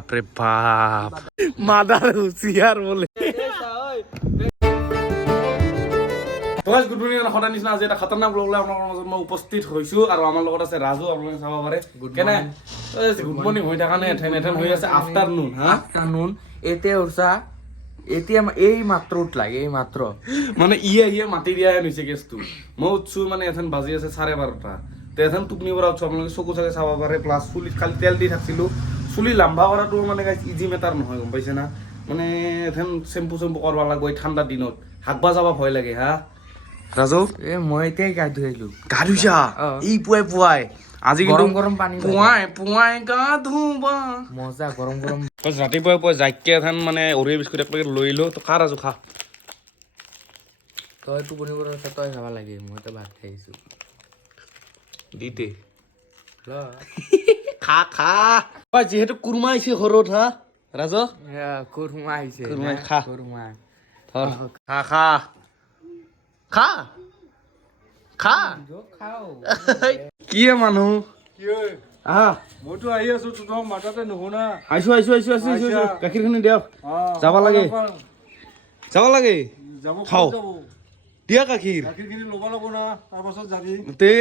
বাপৰে বাপ মাদাৰ হুঁচিয়াৰ বলে গুড মৰ্ণিং সদায় নিচিনা আজি এটা খতৰনাক ব্লগ লৈ আপোনালোকৰ মাজত মই উপস্থিত হৈছোঁ আৰু আমাৰ লগত আছে ৰাজু আপোনালোকে চাব পাৰে কেনে গুড মৰ্ণিং হৈ থকা নাই এথেন হৈ আছে আফটাৰনুন আফটাৰনুন এতিয়া উঠছা এতিয়া এই মাত্ৰ উঠলাগ এই মাত্ৰ মানে ইয়ে মাতি দিয়া হৈছে কেছটো মই উঠছোঁ মানে এথেন বাজি আছে 12:30 তো এথেন টোপনি পৰা উঠছোঁ আপোনালোকে চকু চাগে চাব পাৰে প্লাছ চুলিত খালি তেল দি থাকছিলোঁ চুলি লাম্বা কৰাটো মানে ইজি মেটাৰ নহয় গম পাইছে না মানে এথেন চেম্পু কৰিব লাগিব এই ঠাণ্ডা দিনত হাকবা যাব ভয় লাগে হা ৰাজু এ মই এতিয়াই গা ধুই আহিলো গা ধুইছা এই পুৱাই আজি কিন্তু গৰম পানী পুৱাই গা ধুবা মজা গৰম ৰাতিপুৱাই জাইকে এথান মানে অৰিয় বিস্কুট এক পেকেট লৈ আহিলোঁ তো খা ৰাজু খা তই টোপনি পৰা তই খাব লাগে মইতো ভাত খাই আহিছো দিতে খা যিহেতু কুৰমা আহিছে ঘৰত হা ৰাজু কুৰমা আহিছে খা কুৰমা খা খা খা কি মানুহ মইতো আহি আছো তোমাক মাতাতে নুশুনা আহিছো গাখীৰখিনি দিয়ক যাব লাগে খাওঁ দিয়া গাখীৰ গাখীৰখিনি ল'ব লাগিব না তাৰপাছত যাবি তে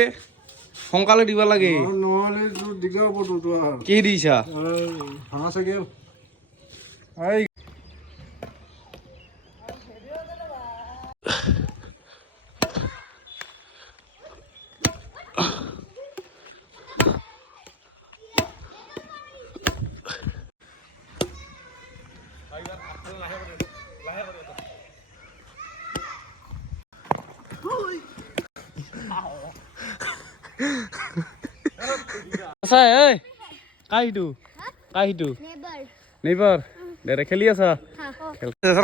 সোনকালে দিব লাগে নহ'লে দিগদাৰ হ'ব তোৰ কি দিছা ভাঙা চাগে আছা এই কাহিটো নেইবাৰ দে খেলি আছা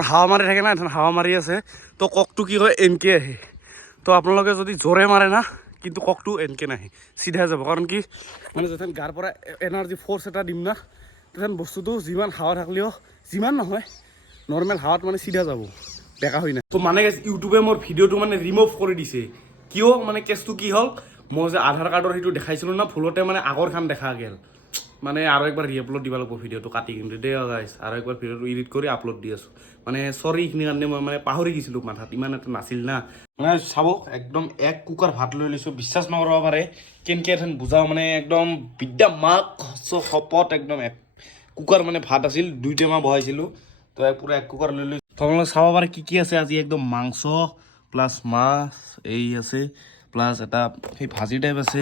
হাৱা মাৰি থাকে না হাৱা মাৰি আছে তো ককটো কি হয় এনকে আহে তো আপোনালোকে যদি জোৰে মাৰে না কিন্তু ককটো এনকে নাহে চিধা যাব কাৰণ কি মানে যেথেন গাৰ পৰা এনাৰ্জি ফ'ৰ্চ এটা দিম না তেথেন বস্তুটো যিমান হাৱা থাকলেও যিমান নহয় নৰ্মেল হাৱাত মানে চিধা যাব বেকা হৈ নাই তো মানে ইউটিউবে মোৰ ভিডিঅ'টো মানে ৰিমুভ কৰি দিছে কিয় মানে কেছটো কি হ'ল মই যে আধাৰ কাৰ্ডৰ সেইটো দেখাইছিলোঁ না ভুলতে মানে আগৰ খান দেখা গ'ল মানে আৰু একবাৰ ৰিআপলোড দিব লাগিব ভিডিঅ'টো কাটি কিন্তু দে গাইছ আৰু একবাৰ ভিডিঅ'টো এডিট কৰি আপলোড দি আছোঁ মানে চৰি এইখিনি কাৰণে মই মানে পাহৰি গৈছিলোঁ মাথাত ইমান এটা নাছিল না মানে চাব একদম এক কুকাৰ ভাত লৈ লৈছোঁ বিশ্বাস নকৰিব পাৰে কেনেকৈ এথেন বুজাওঁ মানে একদম বিদ্যা মাক শপত একদম এক কুকাৰ মানে ভাত আছিল 2 টেমা বহাইছিলোঁ তো পূৰা এক কুকাৰ লৈ লৈছোঁ আপোনালোকে চাব পাৰে কি আছে আজি একদম মাংস প্লাছ মাছ এই আছে প্লাছ এটা সেই ভাজি টাইপ আছে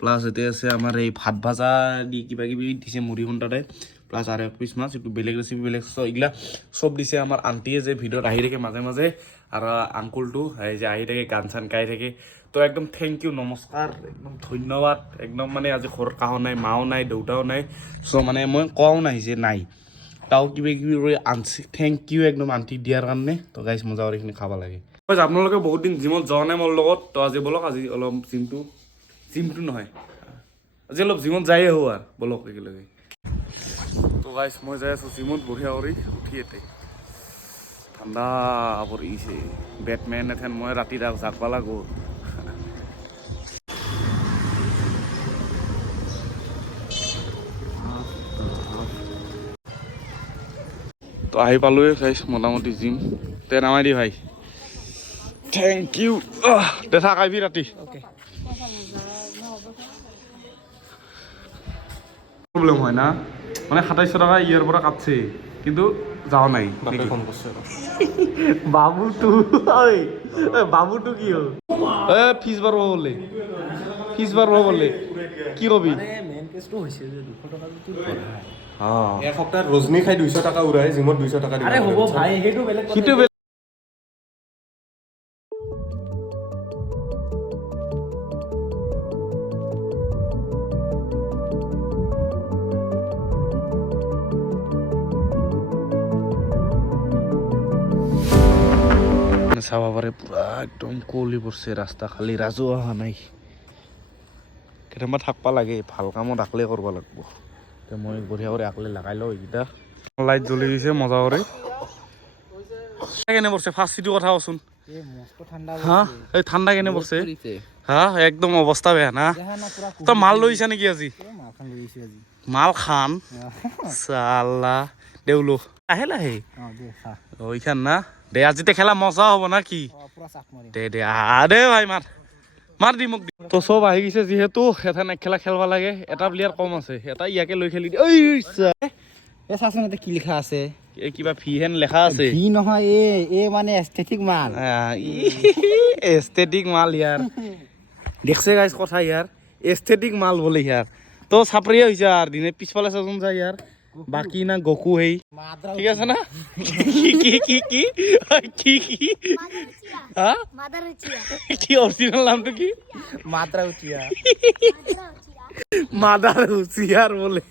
প্লাছ এতিয়া আছে আমাৰ এই ভাত ভাজা দি কিবা কিবি দিছে মুড়ি ঘণ্টা টাইপ প্লাছ আৰু এক পিচ মাছ এইটো বেলেগ ৰেচিপি বেলেগ এইগিলা চব দিছে আমাৰ আণ্টিয়ে যে ভিডিঅ'ত আহি থাকে মাজে মাজে আৰু আংকুলটো যে আহি থাকে গান চান গাই থাকে তো একদম থেংক ইউ নমস্কাৰ একদম ধন্যবাদ একদম মানে আজি ঘৰত কাহো নাই মাও নাই দেউতাও নাই চ' মানে মই কওঁ নাই যে নাই তাও কিবা কিবি কৰি আনছি থেংক ইউ একদম আণ্টি দিয়াৰ কাৰণে তো গাইছ মজা কৰি এইখিনি খাব লাগে আপোনালোকে বহুত দিন জিমত যোৱা নাই মোৰ লগত তো আজি বলক আজি অলপ জিমটো নহয় আজি অলপ জিমত যাই আহোঁ আৰু বলক একেলগে তো গাইছ মই যাই আছোঁ জিমত বঢ়িয়া কৰি উঠি এতে ঠাণ্ডা পৰিছে বেটমেন এথেন মই ৰাতি জাগবা লাগো তো আহি পালোৱে গাইছ মোটামুটি জিম তে নামাই দি ভাই থেংক ইউ দেখা কাইবি ৰাতি প্ৰব্লেম হয় না মানে 2700 টকা ইয়াৰ পৰা কাটছে কিন্তু যাৱা নাই বাবুটো কি হ'ল ফিজ বাঢ়ব বোলে কি কবি এসপ্তাহ ৰজনী খাই 200 টকা উৰাই জিমত 200 টকা সিটো চাব পাৰে পুৰা একদম কুঁৱলী পৰিছে ৰাস্তা খালি ৰাজু অহা নাই কেতিয়াবা থাকবা লাগে ভাল কামত আকলে কৰিব লাগিব মই বঢ়িয়া কৰি আকলে লগাই লওঁ এইকেইটা লাইট জ্বলি গৈছে মজা কৰি কেনে পৰিছে ফাৰ্ষ্ট চিটোৰ কথা কচোন হা এই ঠাণ্ডা কেনে পড়ছে হা একদম অৱস্থা বেয়া না তই মাল লৈছা নেকি আজি মাল খান চাল্লা দেউলো আহে লাহে ওইখান না দে আজিতে খেলা মজা হ'ব না কি দে দে দে ভাই মাৰ মাৰ দি মোক তো চব আহি গৈছে যিহেতু এটা নেক খেলা খেলবা লাগে এটা প্লেয়াৰ কম আছে এটা ইয়াকে লৈ খেলি দিয়ে চাচোন ইয়াতে কি লিখা আছে এই কিবা ফি হেন লেখা আছে ভি নহয় এ মানে এস্থেটিক মাল এস্থেটিক মাল ইয়াৰ দেখছে গাইছ কথা ইয়াৰ এস্থেটিক মাল বোলে ইয়াৰ তো চাপৰিয়ে হৈছে আৰু দিনে পিছফালে চাচোন যা ইয়াৰ বাকী না গকু হেই ঠিক আছে না কি কি কি কি কি কি হা কি অরিজিনাল নামটো কি মাত্রা উচিয়া মাদার হুঁশিয়ার বলে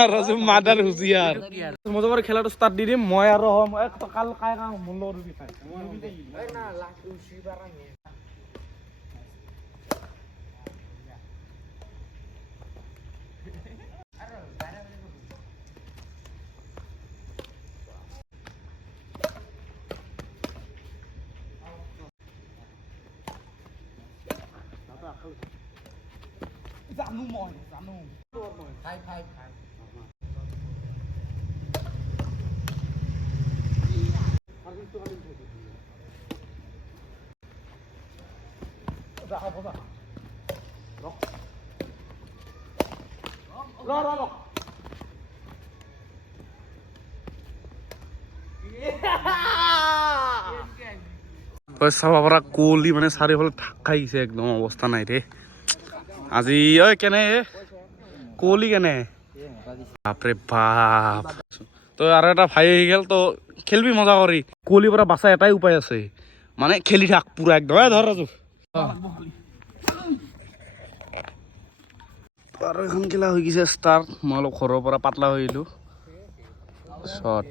আর আছে মাদার হুঁশিয়ার মজা করে খেলাটা স্টার্ট দি দিম মই আৰু কাল কাই কাম মূল্য ৰুবি খাই জানো মই জানো খাই খাই খাই চাব পৰা কোহলি মানে চাৰিওফালে ঢাকাই গৈছে একদম অৱস্থা নাই দে আজি ঐ কেনে কোহলি কেনে বাপৰে বাপ তো আৰু এটা ভাই আহি গেল তো খেলবি মজা কৰি কোহলিৰ পৰা বাচা এটাই উপায় আছে মানে খেলি থাক পুৰা একদম ধৰ ৰাজু আৰু এখন খেলা হৈ গৈছে ষ্টাৰ্ট মই অলপ ঘৰৰ পৰা পাতলা হৈ আহিলোঁ শ্বট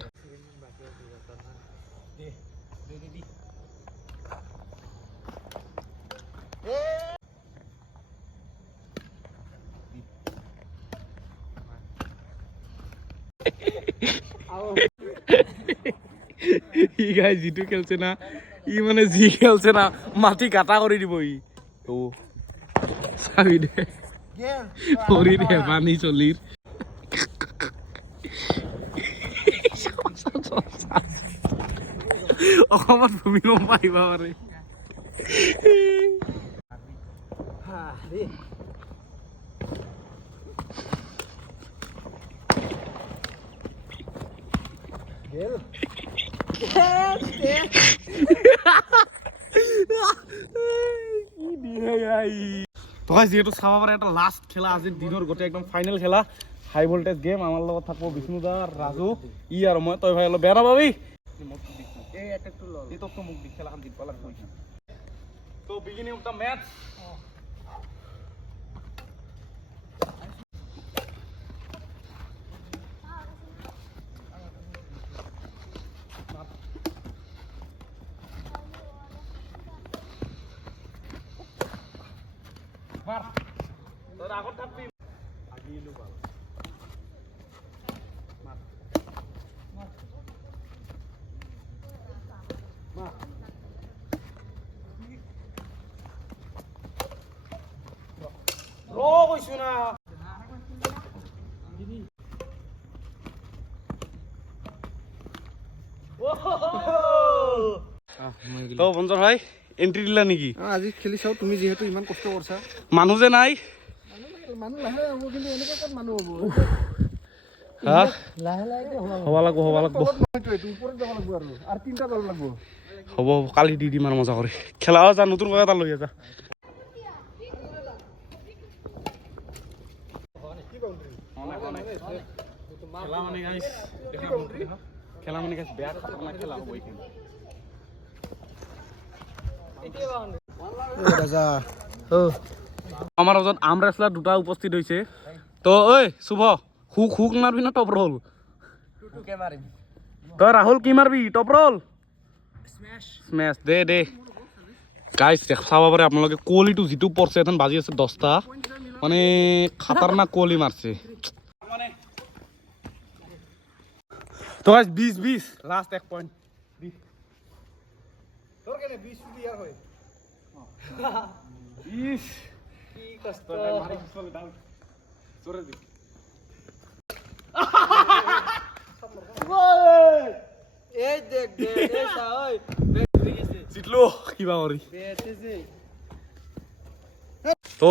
ই গাই যিটো খেলছে না ই মানে যি খেলছে না মাটি কাটা কৰি দিব ই ও চাবি দে ভৰি দে পানী চলিৰ অসমত ভূমিকম্প আহিব পাৰে তই যিহেতু চাব পাৰে এটা লাষ্ট খেলা আজিৰ দিনৰ গোটেই একদম ফাইনেল খেলা হাই ভল্টেজ গেম আমাৰ লগত থাকিব বিষ্ণুদা ৰাজু ই আৰু মই তই ভাই অলপ বেয়া নাপাবি মোক দি খেলাখন জিতব লাগিব তো বিগিনিং অফ দ্য মেচ মার তোর আগত থাকবি আগিলো বাল মার মার মার রো কইছো না তো বঞ্জৰ ভাই এন্ট্ৰি দিলা নেকি আজি খেলি চাও তুমি যেহেতু ইমান কষ্ট কৰছা মানুহ যে নাই মানুহ লাহে হ'ব কিন্তু এনেকে ক'ত মানুহ হ'ব হা লাহে লাহে হ'ব লাগব এইটো ওপৰত যাব লাগিব আৰু তিনটা দল লাগিব হ'ব কালি দি দিম আৰু মজা কৰি খেলাও যা নতুন কথা এটা লৈ যা খেলা মানে গাইছ বেয়া খতৰনাক খেলা হ'ব এইখিনি আমাৰ মাজত আম ৰেচলাৰ দুটা উপস্থিত হৈছে তো ঐ শুভ হুক হুক মাৰবি না টপ ৰল তই ৰাহুল কি মাৰবি টপ ৰল স্মেছ দে দে গাইছ চাব পাৰে আপোনালোকে কোহলিটো যিটো পৰছে এখন বাজি আছে 10টা মানে খাতাৰনাক কোহলি মাৰছে তো গাইছ 20 লাষ্ট 1 পইণ্ট ইস কি কষ্ট মাৰি পিছলে দাও জোৰে দি এই দেখ ওই জিতলো কিবা কৰি তো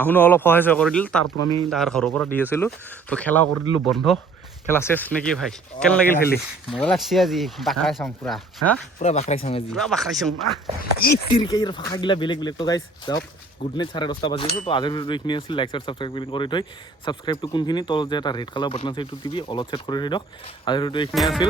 আহুনো অলপ সহায় কৰি দিল তাৰতো আমি তাৰ ঘৰৰ পৰা দি আছিলোঁ তো খেলা কৰি দিলোঁ বন্ধ খেলা শেষ নেকি ভাই কেনে লাগিল খেলি মজা লাগছে আজি বাকৰাই চাওঁ পুৰা হা পুৰা বাকৰাই চাওঁ আজি পুৰা বাখাইছোঁ তিৰিকেইৰ ভাষাগিলা বেলেগ বেলেগ তো গাইছ যাওক গুড নাইট 10:30 বাজিছে তো আজিৰ ভিডিঅ' এইখিনি আছিল লাইক শ্বেয়াৰ ছাবস্ক্ৰাইব কৰি থৈ ছাবস্ক্ৰাইবটো কোনখিনি তলত যে এটা ৰেড কালাৰ বাটন আছে সেইটো টিপি অলপ ছেট কৰি থৈ দিয়ক আজিৰ ভিডিঅ' এইখিনি আছিল